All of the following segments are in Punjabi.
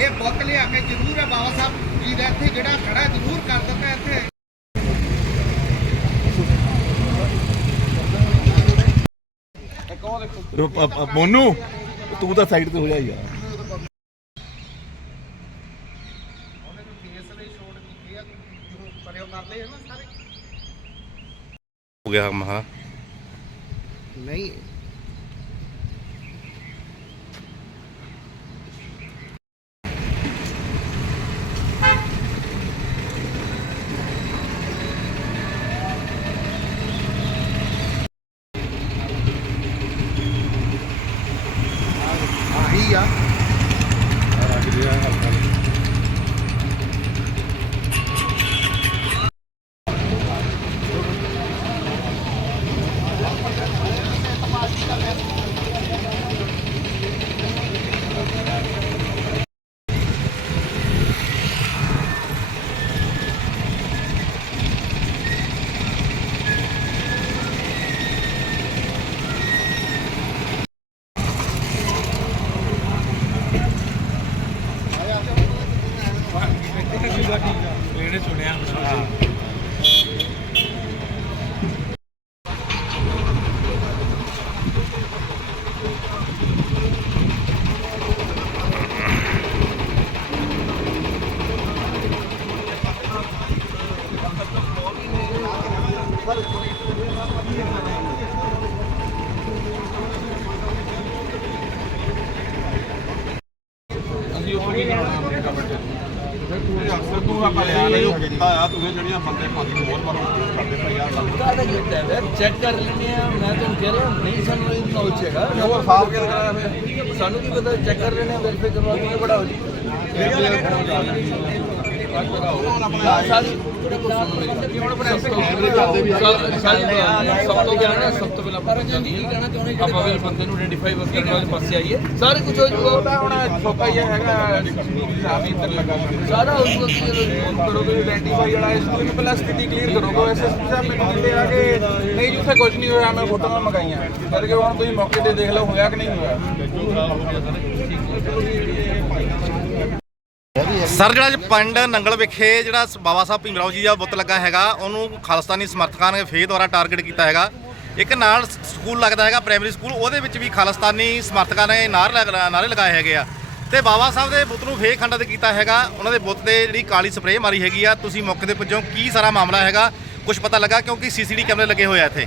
ਇਹ ਬੁੱਤ ਲਿਆ ਕੇ ਜ਼ਰੂਰ ਹੈ ਬਾਬਾ ਸਾਹਿਬ ਜੀ ਦਾ ਇੱਥੇ ਜਿਹੜਾ ਖੜਾ ਜ਼ਰੂਰ ਕਰ ਦਿੱਤਾ ਇੱਥੇ। ਮੋਨੂ ਤੂੰ ਤਾਂ ਸਾਈਡ ਤੇ ਹੋ ਜਾ ਯਾਰ। ਉਹਨੇ ਕੋਈ ਫੇਸ ਲਈ ਛੋੜ ਕੀਤੀ ਆ ਜੋ ਪਰਿਓ ਕਰਦੇ ਆ ਨਾ ਸਾਰੇ। ਹੋ ਗਿਆ ਮਹਾ। ਨਹੀਂ ਆਹੀ ਆ ਅਕਸਰ ਤੂੰ ਆਪਾਂ ਲਿਆ ਨਹੀਂ ਕੀਤਾ ਆ ਤੂੰ ਇਹ ਜਿਹੜੀਆਂ ਬੰਦੇ ਪੰਜ ਹੋਰ ਬਾਰੋਂ ਕਰਦੇ ਪਈ ਆ। ਕਾਹਦਾ ਕੀਤਾ ਹੈ? ਚੈੱਕ ਕਰ ਲੈਂਦੇ ਆ ਮੈਂ ਤੁਹਾਨੂੰ ਕਹਿ ਰਿਹਾ ਨਹੀਂ ਸਾਨੂੰ ਇਹ ਨੌਲੇਜ ਹੈਗਾ। ਹੋਰ ਸਾਫ਼ ਕਿਉਂ ਕਰਾਇਆ ਫਿਰ ਸਾਨੂੰ ਕੀ ਪਤਾ ਚੈੱਕ ਕਰ ਆ ਵੈਰੀਫਾਈ ਕਰਵਾ ਕੇ ਬੜਾ ਹੋ ਜੀ ਸਾਰੀ ਸਭ ਆਪਾਂ ਵੇਲ ਬੰਦੇ ਨੂੰ ਆਇਡੈਂਟੀਫਾਈ ਕਰਨ ਵਾਲੇ ਪਾਸੇ ਆਈਏ ਸਾਰੇ ਕੁਝ ਹੋ ਜਾਊਗਾ ਹੁਣ ਛੋਕਾ ਹੀ ਹੈਗਾ ਸਾਫ਼ ਹੀ ਲੱਗਾ ਸਾਰਾ ਹੋ ਜਾਊਗਾ ਜਦੋਂ ਕਰੋਗੇ ਆਇਡੈਂਟੀਫਾਈ ਵਾਲਾ ਇਸ ਨੂੰ ਪਹਿਲਾਂ ਸਥਿਤੀ ਕਲੀਅਰ ਕਰੋਗੇ ਐਸਐਸਪੀ ਸਾਹਿਬ ਮੈਨੂੰ ਕਹਿੰਦੇ ਆ ਕਿ ਨਹੀਂ ਜਿੱਥੇ ਕੁਝ ਨਹੀਂ ਹੋਇਆ ਮੈਂ ਫੋਟੋਆਂ ਮੰਗਾਈਆਂ ਕਰਕੇ ਹੁਣ ਤੁਸੀਂ ਮੌਕੇ ਤੇ ਦੇਖ ਲਓ ਹੋਇਆ ਕਿ ਨਹੀਂ ਹੋਇਆ ਸਰ ਜਿਹੜਾ ਅੱਜ ਪਿੰਡ ਨੰਗਲ ਵਿਖੇ ਜਿਹੜਾ ਬਾਬਾ ਸਾਹਿਬ ਭੀਮਰਾਓ ਜੀ ਦਾ ਬੁੱਤ ਲੱਗਾ ਹੈਗਾ, ਉਹਨੂੰ ਖਾਲਸਤਾਨੀ ਸਮਰਥਕਾਂ ਨੇ ਫੇਰ ਦੁਆਰਾ ਟਾਰਗੇਟ ਕੀਤਾ ਹੈਗਾ। ਇੱਕ ਨਾਲ ਸਕੂਲ ਲੱਗਦਾ ਹੈਗਾ ਪ੍ਰਾਇਮਰੀ ਸਕੂਲ ਉਹਦੇ ਵਿੱਚ ਵੀ ਖਾਲਸਤਾਨੀ ਸਮਰਥਕਾਂ ਨੇ ਨਾਰ ਲਗ- ਨਾਰੇ ਲਗਾਏ ਹੈਗੇ ਆ। ਤੇ ਬਾਬਾ ਸਾਹਿਬ ਦੇ ਬੁੱਤ ਨੂੰ ਫੇਰ ਖੰਡਿਤ ਕੀਤਾ ਹੈਗਾ, ਉਹਨਾਂ ਦੇ ਬੁੱਤ ਤੇ ਜਿਹੜੀ ਕਾਲੀ ਸਪਰੇਅ ਮਾਰੀ ਹੈਗੀ ਆ। ਤੁਸੀਂ ਮੌਕੇ ਤੇ ਪੁੱਜੋ, ਕੀ ਸਾਰਾ ਮਾਮਲਾ ਹੈਗਾ ਕੁਝ ਪਤਾ ਲੱਗਾ ਕਿਉਂਕਿ ਸੀਸੀਟੀ ਕੈਮਰੇ ਲੱਗੇ ਹੋਏ ਆ ਇੱਥੇ।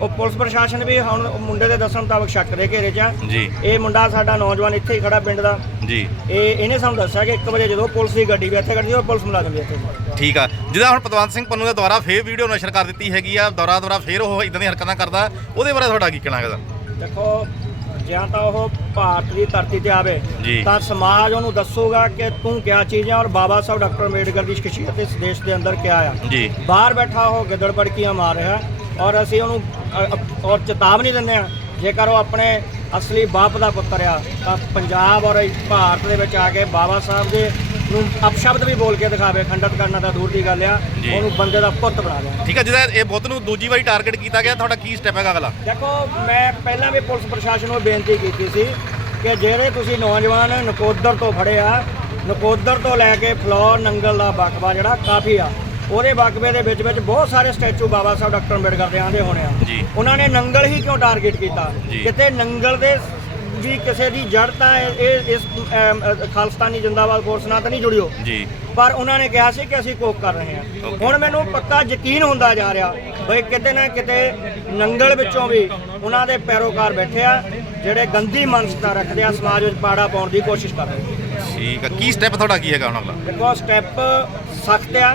ਉਹ ਪੁਲਿਸ ਪ੍ਰਸ਼ਾਸਨ ਵੀ ਹੁਣ ਉਹ ਮੁੰਡੇ ਦੇ ਦੱਸਣ ਮੁਤਾਬਕ ਸ਼ੱਕ ਦੇ ਘੇਰੇ 'ਚ ਆ। ਜੀ। ਇਹ ਮੁੰਡਾ ਸਾਡਾ ਨੌਜਵਾਨ ਇੱਥੇ ਹੀ ਖੜਾ ਪਿੰਡ ਦਾ। ਜੀ। ਇਹ ਇਹਨੇ ਸਾਨੂੰ ਦੱਸਿਆ ਕਿ 1 ਵਜੇ ਜਦੋਂ ਪੁਲਿਸ ਦੀ ਗੱਡੀ ਵੀ ਇੱਥੇ ਖੜਦੀ ਔਰ ਪੁਲਿਸ ਮੁਲਾਜ਼ਮ ਵੀ ਇੱਥੇ ਸੀ। ਠੀਕ ਆ। ਜਿਹਦਾ ਹੁਣ ਪਤਵੰਤ ਸਿੰਘ ਪੰਨੂ ਦੇ ਦੁਆਰਾ ਫੇਰ ਵੀਡੀਓ ਨਸ਼ਰ ਕਰ ਦਿੱਤੀ ਹੈਗੀ ਆ ਦੁਆਰਾ ਦੁਆਰਾ ਫੇਰ ਉਹ ਇਦਾਂ ਦੀਆਂ ਹਰਕਤਾਂ ਕਰਦਾ। ਉਹਦੇ ਬਾਰੇ ਤੁਹਾਡਾ ਕੀ ਕਹਿਣਾ ਹੈਗਾ? ਦੇਖੋ ਜਾਂ ਤਾਂ ਉਹ ਭਾਰਤ ਦੀ ਧਰਤੀ ਤੇ ਆਵੇ ਜੀ। ਤਾਂ ਸਮਾਜ ਉਹਨੂੰ ਦੱਸੂਗਾ ਕਿ ਤੂੰ ਕਿਆ ਚੀਜ਼ ਹੈ ਔਰ ਬਾਬਾ ਸਾਹਿਬ ਡਾਕਟਰ ਅੰਬੇਡਕਰ ਦੀ ਸ਼ਖਸੀਅਤ ਇਸ ਦੇਸ਼ ਦੇ ਅੰਦਰ ਕਿਆ ਆ। ਜੀ। ਬਾਹਰ ਬੈਠਾ ਉਹ ਗਿੱਦੜ ਪੜਕੀਆਂ ਮਾਰ ਰਿਹਾ। ਔਰ ਅਸੀਂ ਉਹਨੂੰ ਅ, ਅ, ਔਰ ਚੇਤਾਵਨੀ ਦਿੰਦੇ ਆ ਜੇਕਰ ਉਹ ਆਪਣੇ ਅਸਲੀ ਬਾਪ ਦਾ ਪੁੱਤਰ ਆ ਤਾਂ ਪੰਜਾਬ ਔਰ ਭਾਰਤ ਦੇ ਵਿੱਚ ਆ ਕੇ ਬਾਬਾ ਸਾਹਿਬ ਦੇ ਨੂੰ ਅਪਸ਼ਬਦ ਵੀ ਬੋਲ ਕੇ ਦਿਖਾਵੇ ਖੰਡਿਤ ਕਰਨਾ ਤਾਂ ਦੂਰ ਦੀ ਗੱਲ ਆ ਜੀ। ਉਹਨੂੰ ਬੰਦੇ ਦਾ ਪੁੱਤ ਬਣਾ ਲਿਆ ਠੀਕ ਆ ਜਿਹਦਾ ਇਹ ਬੁੱਤ ਨੂੰ ਦੂਜੀ ਵਾਰੀ ਟਾਰਗੇਟ ਕੀਤਾ ਗਿਆ ਤੁਹਾਡਾ ਕੀ ਸਟੈਪ ਹੈਗਾ ਅਗਲਾ ਦੇਖੋ ਮੈਂ ਪਹਿਲਾਂ ਵੀ ਪੁਲਿਸ ਪ੍ਰਸ਼ਾਸਨ ਨੂੰ ਬੇਨਤੀ ਕੀਤੀ ਸੀ ਕਿ ਜਿਹੜੇ ਤੁਸੀਂ ਨੌਜਵਾਨ ਨਕੋਦਰ ਤੋਂ ਫੜੇ ਆ ਨਕੋਦਰ ਤੋਂ ਲੈ ਕੇ ਫਲੋਰ ਨੰਗਲ ਦਾ ਬਕਵਾ ਜਿਹੜਾ ਕਾਫੀ ਆ ਉਹਦੇ ਬਕਵੇ ਦੇ ਵਿੱਚ ਵਿੱਚ ਬਹੁਤ ਸਾਰੇ ਸਟੈਚੂ ਬਾਬਾ ਸਾਹਿਬ ਡਾਕਟਰ ਅੰਬੇਡਕਰ ਦੇ ਆਂਦੇ ਹੋਣੇ ਆ। ਜੀ। ਉਹਨਾਂ ਨੇ ਨੰਗਲ ਹੀ ਕਿਉਂ ਟਾਰਗੇਟ ਕੀਤਾ। ਕਿਤੇ ਨੰਗਲ ਦੇ ਵੀ ਕਿਸੇ ਦੀ ਜੜ ਤਾਂ ਇਹ ਇਸ ਖਾਲਸਤਾਨੀ ਜਿੰਦਾਬਾਦ ਫੋਰਸ ਨਾਲ ਤਾਂ ਨਹੀਂ ਜੁੜਿਓ। ਜੀ। ਪਰ ਉਹਨਾਂ ਨੇ ਕਿਹਾ ਸੀ ਕਿ ਅਸੀਂ ਕੋਕ ਕਰ ਰਹੇ ਹਾਂ। ਹੁਣ ਮੈਨੂੰ ਪੱਕਾ ਯਕੀਨ ਹੁੰਦਾ ਜਾ ਰਿਹਾ ਬਈ ਕਿਤੇ ਨਾ ਕਿਤੇ ਨੰਗਲ ਵਿੱਚੋਂ ਵੀ ਉਹਨਾਂ ਦੇ ਪੈਰੋਕਾਰ ਬੈਠੇ ਆ ਜਿਹੜੇ ਗੰਦੀ ਮਾਨਸਿਕਤਾ ਰੱਖਦੇ ਆ ਸਮਾਜ ਵਿੱਚ ਪਾੜਾ ਪਾਉਣ ਦੀ ਕੋਸ਼ਿਸ਼ ਕਰ ਰਹੇ ਠੀਕ ਆ। ਕੀ ਸਟੈਪ ਤੁਹਾਡਾ ਕੀ ਹੈਗਾ ਹੁਣ ਅਗਲਾ? ਦੇਖੋ ਸਟੈਪ ਸਖਤ ਆ।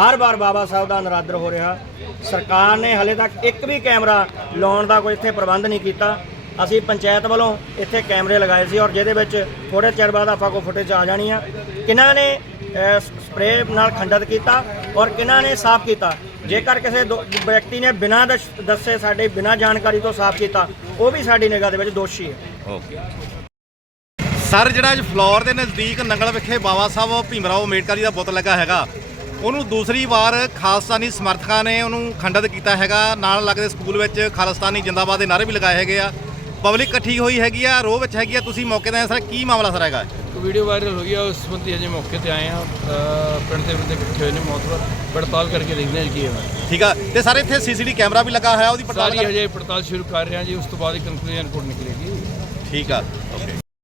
ਹਰ ਵਾਰ ਬਾਬਾ ਸਾਹਿਬ ਦਾ ਨਰਾਦਰ ਹੋ ਰਿਹਾ। ਸਰਕਾਰ ਨੇ ਹਲੇ ਤੱਕ ਇੱਕ ਵੀ ਕੈਮਰਾ ਲਾਉਣ ਦਾ ਕੋਈ ਇੱਥੇ ਪ੍ਰਬੰਧ ਨਹੀਂ ਕੀਤਾ। ਅਸੀਂ ਪੰਚਾਇਤ ਵੱਲੋਂ ਇੱਥੇ ਕੈਮਰੇ ਲਗਾਏ ਸੀ ਔਰ ਜਿਹਦੇ ਵਿੱਚ ਥੋੜੇ ਚਿਰ ਬਾਅਦ ਆਪਾਂ ਕੋ ਫੁਟੇਜ ਆ ਜਾਣੀ ਆ। ਕਿਹਨਾਂ ਨੇ ਸਪਰੇਅ ਨਾਲ ਖੰਡਿਤ ਕੀਤਾ ਔਰ ਕਿਹਨਾਂ ਨੇ ਸਾਫ਼ ਕੀਤਾ? ਜੇਕਰ ਕਿਸੇ ਦੋ- ਵਿਅਕਤੀ ਨੇ ਬਿਨਾਂ ਦਸ- ਦੱਸੇ ਸਾਡੇ, ਬਿਨਾਂ ਜਾਣਕਾਰੀ ਤੋਂ ਸਾਫ਼ ਕੀਤਾ, ਉਹ ਵੀ ਸਾਡੀ ਨਿਗਾਹ ਦੇ ਵਿੱਚ ਦੋਸ਼ੀ ਹੈ। ਓਕੇ। ਸਰ, ਜਿਹੜਾ ਅੱਜ ਫਲੋਰ ਦੇ ਨਜ਼ਦੀਕ ਨੰਗਲ ਵਿਖੇ ਬਾਬਾ ਸਾਹਿਬ ਭੀਮਰਾਓ ਅੰਬੇਡਕਰ ਜੀ ਦਾ ਬੁੱਤ ਲੱਗਾ ਹੈਗਾ ਉਹਨੂੰ ਦੂਸਰੀ ਵਾਰ ਖਾਲਸਾਨੀ ਸਮਰਥਕਾਂ ਨੇ ਉਹਨੂੰ ਖੰਡਿਤ ਕੀਤਾ ਹੈਗਾ। ਨਾਲ ਲੱਗਦੇ ਸਕੂਲ ਵਿੱਚ ਖਾਲਿਸਤਾਨੀ ਜਿੰਦਾਬਾਦ ਦੇ ਨਾਅਰੇ ਵੀ ਲਗਾਏ ਹੈਗੇ ਆ। ਪਬਲਿਕ ਇਕੱਠੀ ਹੋਈ ਹੈਗੀ ਆ ਰੋਹ ਵਿੱਚ ਹੈਗੀ ਆ। ਤੁਸੀਂ ਮੌਕੇ ਤੇ ਆਏ ਸਰ ਕੀ ਮਾਮਲਾ ਸਰ ਹੈਗਾ? ਇੱਕ ਵੀਡੀਓ ਵਾਇਰਲ ਹੋ ਗਿਆ ਉਸ ਸੰਬੰਧੀ ਅਜੇ ਮੌਕੇ ਤੇ ਆਏ ਆ। ਪਿੰਡ ਦੇ ਬੰਦੇ ਇਕੱਠੇ ਹੋਏ ਨੇ ਮੌਤਵਰ ਪੜਤਾਲ ਕਰਕੇ ਦੇਖਦੇ ਹਾਂ ਕੀ ਹੋਇਆ। ਠੀਕ ਆ ਤੇ ਸਰ ਇੱਥੇ ਸੀਸੀਟੀ ਕੈਮਰਾ ਵੀ ਲੱਗਾ ਹੋਇਆ ਉਹਦੀ ਪੜਤਾਲ ਸਾਰੀ ਹਜੇ ਪੜਤਾਲ ਸ਼ੁਰੂ ਕਰ ਰਹੇ ਹਾਂ ਜੀ ਉਸ ਤੋਂ ਬਾਅਦ ਹੀ ਕਨਕਲੂਜਨ ਰਿਪੋਰਟ ਨਿਕਲੇਗੀ। ਠੀਕ ਆ। ਓਕੇ